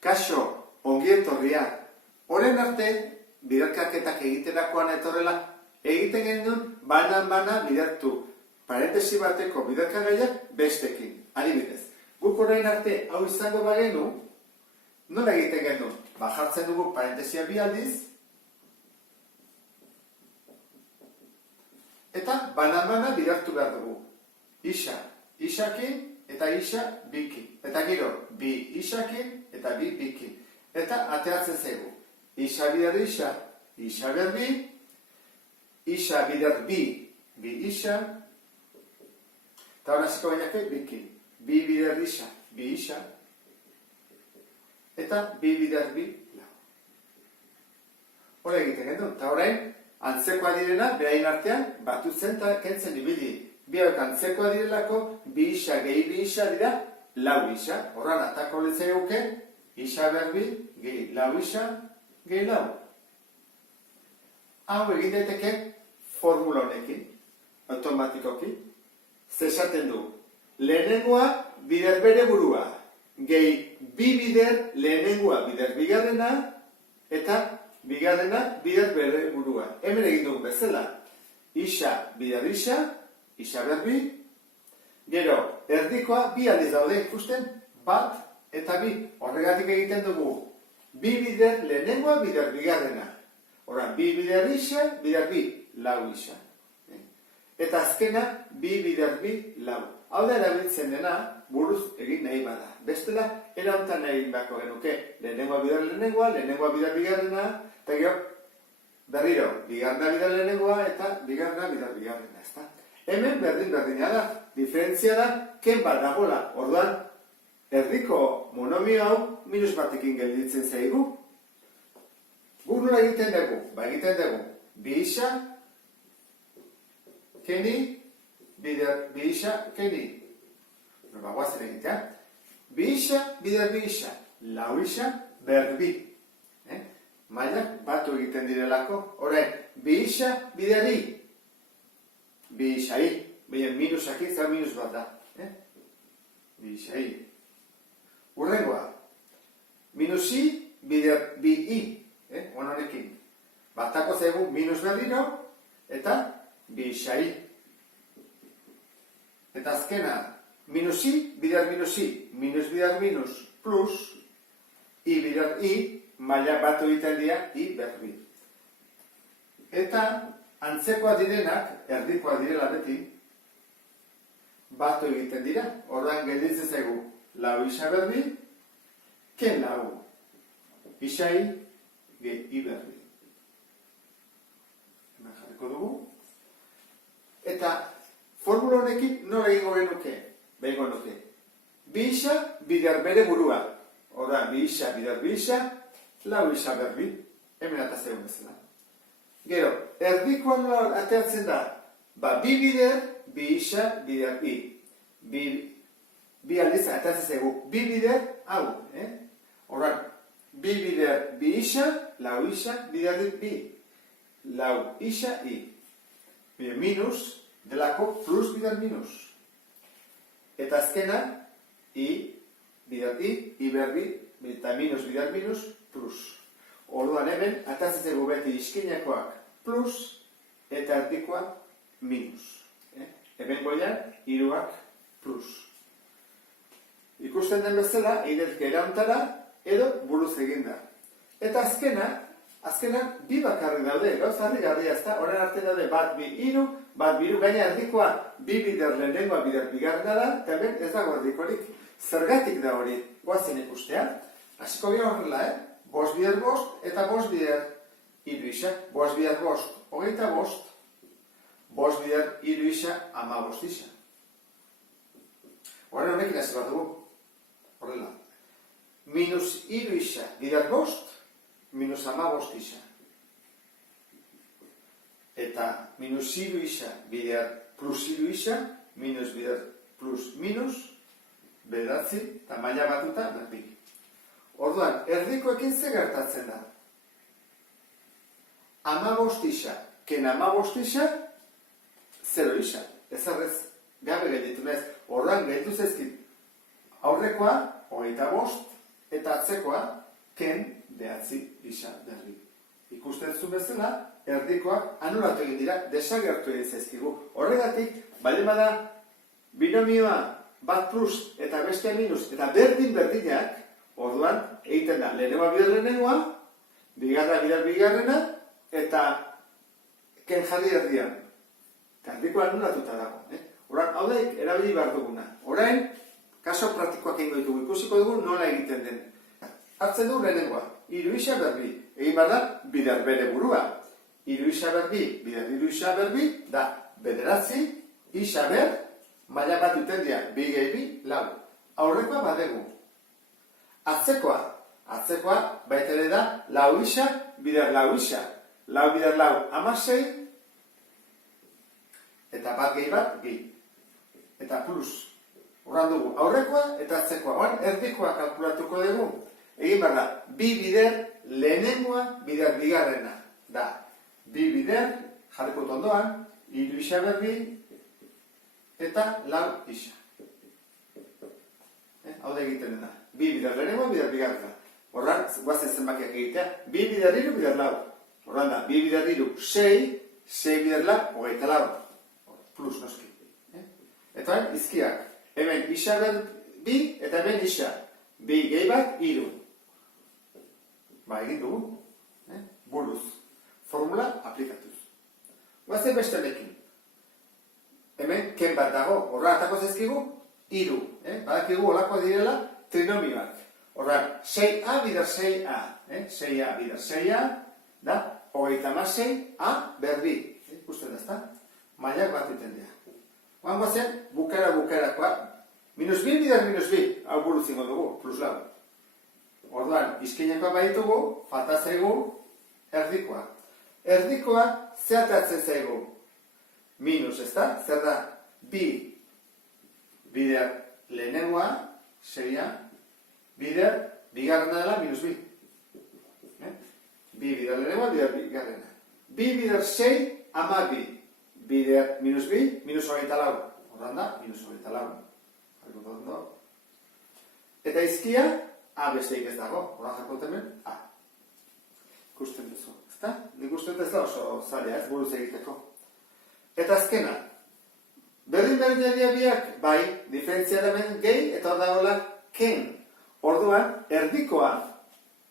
Kaixo, ongi etorria. Orain arte, biderkaketak egiterakoan etorrela, egiten genuen banan-bana bidertu. Parentesi bateko biderkagaiak bestekin. Adibidez, guk orain arte hau izango bagenu, nola egiten genuen? Jartzen dugu parentesia bi aldiz, eta banan-bana bidertu behar dugu. Isa, isakin, eta isa, bikin. Eta gero, bi isakin, eta bi bikin. Eta ateratzen zaigu. Isa bider isa, isa bider bi, isa bider bi, bi isa, eta hori hasiko bainake bikin. Bi bider isa, bi isa, eta bi bider bi, lau. Hora egiten gendu. Eta orain, antzekoa direna, berain artean, batutzen eta kentzen ibili. Bi hauek antzekoa direlako, bi isa gehi bi isa dira, lau isa. Horran atako litzai guke, isa berbi, gehi lau isa, gehi lau. Hau egin daiteke formula honekin, automatikoki. Zesaten du, lehenengoa bider bere burua, gehi bi bider lehenengoa bider bigarrena, eta bigarrena bider bere burua. Hemen egin dugu bezala, isa bider isa, isa berbi, gero, erdikoa bi aldiz daude ikusten, bat eta bi. Horregatik egiten dugu, bi bider lehenengoa bider bigarrena. Horra, bi bider isa, bider bi, lau isa. Eta azkena, bi bider bi, lau. Hau da erabiltzen dena, buruz egin nahi bada. Bestela, erauntan egin beharko genuke. Lehenengoa bider lehenengoa, lehenengoa bider bigarrena, eta gero, berriro, bigarrena bider lehenengoa, eta bigarrena bider bigarrena, ezta? Hemen berdina da, diferentzia da, ken bat dagoela. Orduan, erdiko monomio hau minus batekin gelditzen zaigu. Guk nola egiten dugu? Egiten dugu, bi isa, keni, bi isa, keni. Guazen egitea. Bi isa, bider bi isa, lau isa, berbi. Mailak batu egiten direlako. Orain, bi isa, bider i. Bi isa i. Baina minusak izan minus bat da. Bi isa i. Urrengoa. Minus i, bider bi i. Honekin. Batako zaigu minus berriro, eta bi isa i. Eta azkena, minus i, bider minus i. Minus bider minus, plus, i bider i, maila batu egiten dira, i berbi. Eta, antzekoa direnak, erdikoa direla beti, batu egiten dira. Ordan gelditzen zaigu, lau isa berbi, ken lau. Isa i, gehi i berbi. Hemen jarriko dugu. Eta, formula honekin nola egingo genuke? Behingo nuke. Bi isa, bider bere burua. Ordan, bi isa, bider bi isa, lau isa berbi. Hemen atazegun bezala. Gero, erdikoan ateratzen da, bi bider, bi isa, bider i. Bi aldiz ateratzen zaigu, bi bider, hau. Horran, bi bider, bi isa, lau isa, bider bi. Lau isa, i. Minus, delako plus bider minus. Eta azkena, i, bider i berbi, eta minus bider minus, plus. Orduan hemen, ateratzen zaigu beti iskinekoak plus eta erdikoak minus. Hemen goian, hiruak plus. Ikusten den bezala, eidelke erauntara edo buruz eginda. Eta azkena bi bakarri daude, gauz harri garria ezta, horren arte daude bat bi hiru, gaina erdikoa bi bider lehenengoa bider bigarrena da, eta hemen ez dago erdikorik. Zergatik da hori, goazen ikustea. Hasiko gira horrela, bost bider bost, eta bost bider hiru isa. Bost bider bost, hogeita bost. Bost bider hiru isa, 15 isa. Horren honekin hasi bat dugu. Horrela. Minus hiru isa, bider bost, minus 15 isa. Eta minus hiru isa, bider plus hiru isa, minus bider plus minus, bederatzi, eta maila batuta, berbi. Orduan, erdikoekin ze gertatzen da? 15 isa, ken 15 isa, 0 isa. Ezarrez, gabe gelditu naiz. Orduan, gelditu zaizkit. Aurrekoa, 25, eta atzekoa ken behatzi isa berri. Ikusten zu bezala, erdikoak anulatu egin dira, desagertu egin zaizkigu. Horregatik, baldin bada binomioa bat plus eta bestea minus eta berdinak, orduan egiten da lehenengoa bider lehenengoa, bigarra bider bigarrena, eta ken jarri erdian. Erdikoa anulatuta dago. Orain, hau da erabili behar duguna. Orain, kaso praktikoak egingo ditugu, ikusiko dugu nola egiten den. Hartzen du lehenengoa, hiru isa berbi. Egin behar da, bider bere burua. Hiru isa berbi, bider hiru isa berbi, da bederatzi, isa ber, maila bat duten dira, bi gehi bi, lau. Aurrekoa badegu. Atzekoa baita ere da, lau isa, bider lau isa. Lau bider lau, amasei, eta bat gehi bat, gehi. Eta plus. Horran dugu, aurrekoa eta atzekoa. Oan, erdikoa kalkulatuko dugu. Egin behar da, bi bider lehenengoa bider bigarrena. Da, bi bider, jarriko ondoan, hiru isa berbi, eta lau isa. Hau da egiten dena. Bi bider lehenengoa, bider bigarrena. Horran, guazen zenbakiak egitea, bi bider hiru, bider lau. Horran da, bi bider hiru, sei bider lau, hogeita lau. Plus noski. Eta hain, izkiak. Hemen isa berbi eta hemen isa. Bi gehi bat, hiru. Ba, egin dugu. Buruz. Formula aplikatuz. Guazen beste lekin. Hemen ken bat dago. Horra atako zezkigu, hiru. Badakigu olako direla trinomioak. Horra, 6a bider 6a. 6a bider 6a. Da, hogeita masei a berbi. Ikusten da, ezta? Mailak bat iten dira. Oan guazen, bukarakoa. Minus bi bider minus bi. Hau buruzingo dugu, plus lau. Orduan, izkinekoa baditugu, falta zaigu, erdikoa. Erdikoa, zeatatzen zaigu. Minus, ezta? Zer da, bi bider lehenengoa, seria, bider bigarrena dela, minus bi. Bi bider lehenengoa, bider bigarrena. Bi bider sei, ama bi. Bider minus bi, minus hogeita lau. Horran da, minus hogeita lau. Eta izkia, a besteik ez dago. Horra jakot hemen, a. Ikusten duzu, ezta? Nik uste dut ez da oso zalea, ez buruz egiteko. Eta azkena, berdin biak, bai, diferentzia da hemen gehi, eta hor dagoela ken. Orduan, erdikoa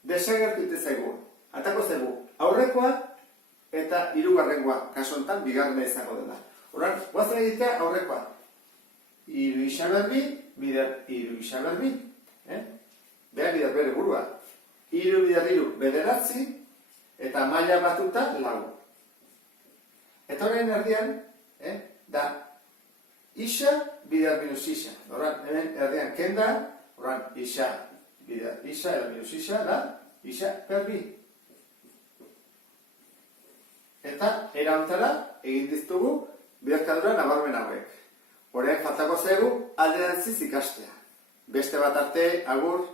desagertu ite zaigu. Atako zaigu, aurrekoa eta hirugarrengoa, kaso honetan bigarrena izango dela. Horran, guazen egitea aurrekoa. Hiru isa berbi, bider hiru isa berbi. Beha bider bere burua. Hiru bider hiru bederatzi, eta maila batuta lau. Eta horrein erdian, da isa bider minus isa. Horran, hemen erdian kenda, horran, isa bider isa, edo minus isa, da isa berbi. Eta erantara egin diztugu biderkadura nabarmen hauek. Horrein faltako zaigu alderantziz ikastea. Beste bat arte, agur.